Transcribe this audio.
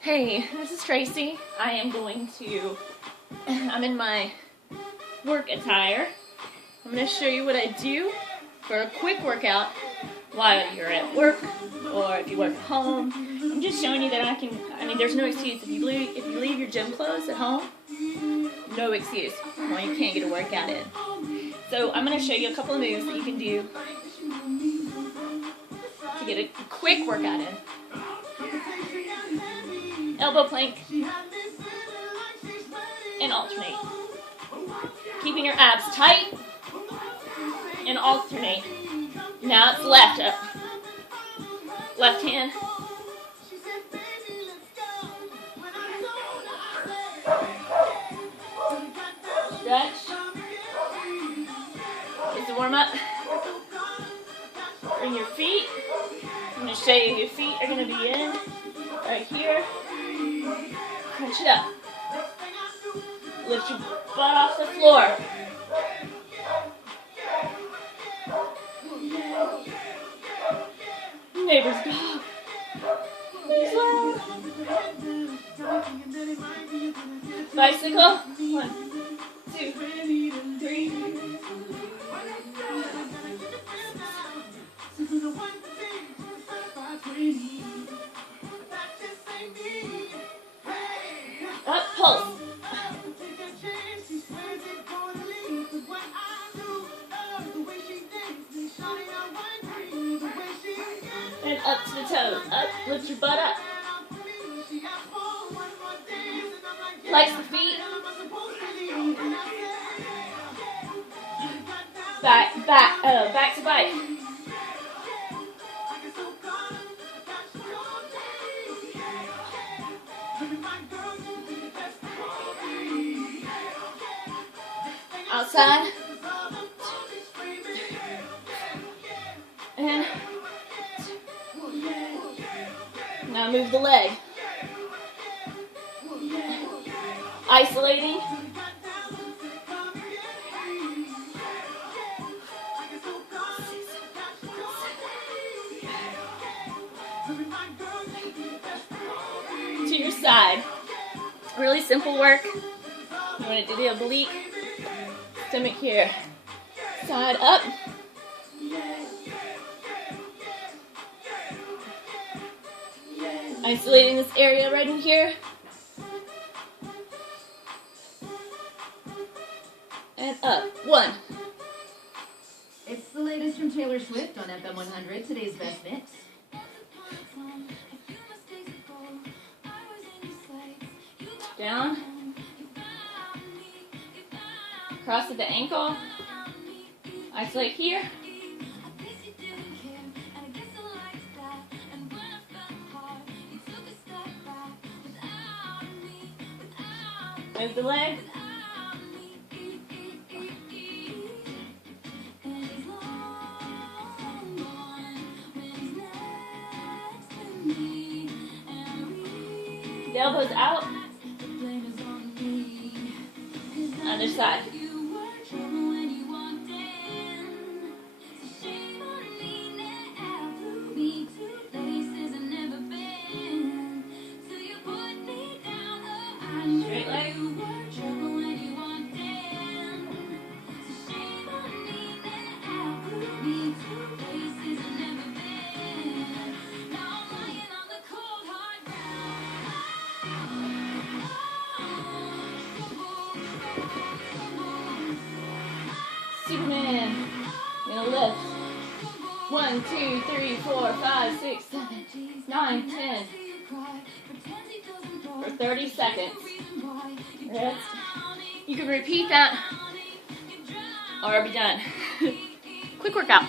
Hey, this is Tracy. I'm in my work attire. I'm going to show you what I do for a quick workout while you're at work or if you work at home. I'm just showing you that there's no excuse. If you leave your gym clothes at home, no excuse why you can't get a workout in. So I'm going to show you a couple of moves that you can do to get a quick workout in. Elbow plank and alternate. Keeping your abs tight and alternate. Now it's left up. Left hand. Stretch. It's a warm up. Bring your feet. I'm going to show you your feet are going to be in right here. Crunch it up. Lift your butt off the floor. Neighbor's dog. Slow. Bicycle. 1, 2, 3. Up, pulse. And up to the toes. Up, lift your butt up. Flex the feet. Back to bike. Outside. And now move the leg. Isolating. To your side. Really simple work. You want to do the oblique. Stomach here. Side up. Isolating this area right in here. And up. 1. It's the latest from Taylor Swift on FM 100, today's best mix. Down. Cross at the ankle. Isolate here. Move the leg. The elbows out. Other side. Straight leg. Superman. I'm gonna lift. 1, 2, 3, 4, 5, 6, 7, 9, 10. For 30 seconds. Rest. You can repeat that or be done. Quick workout.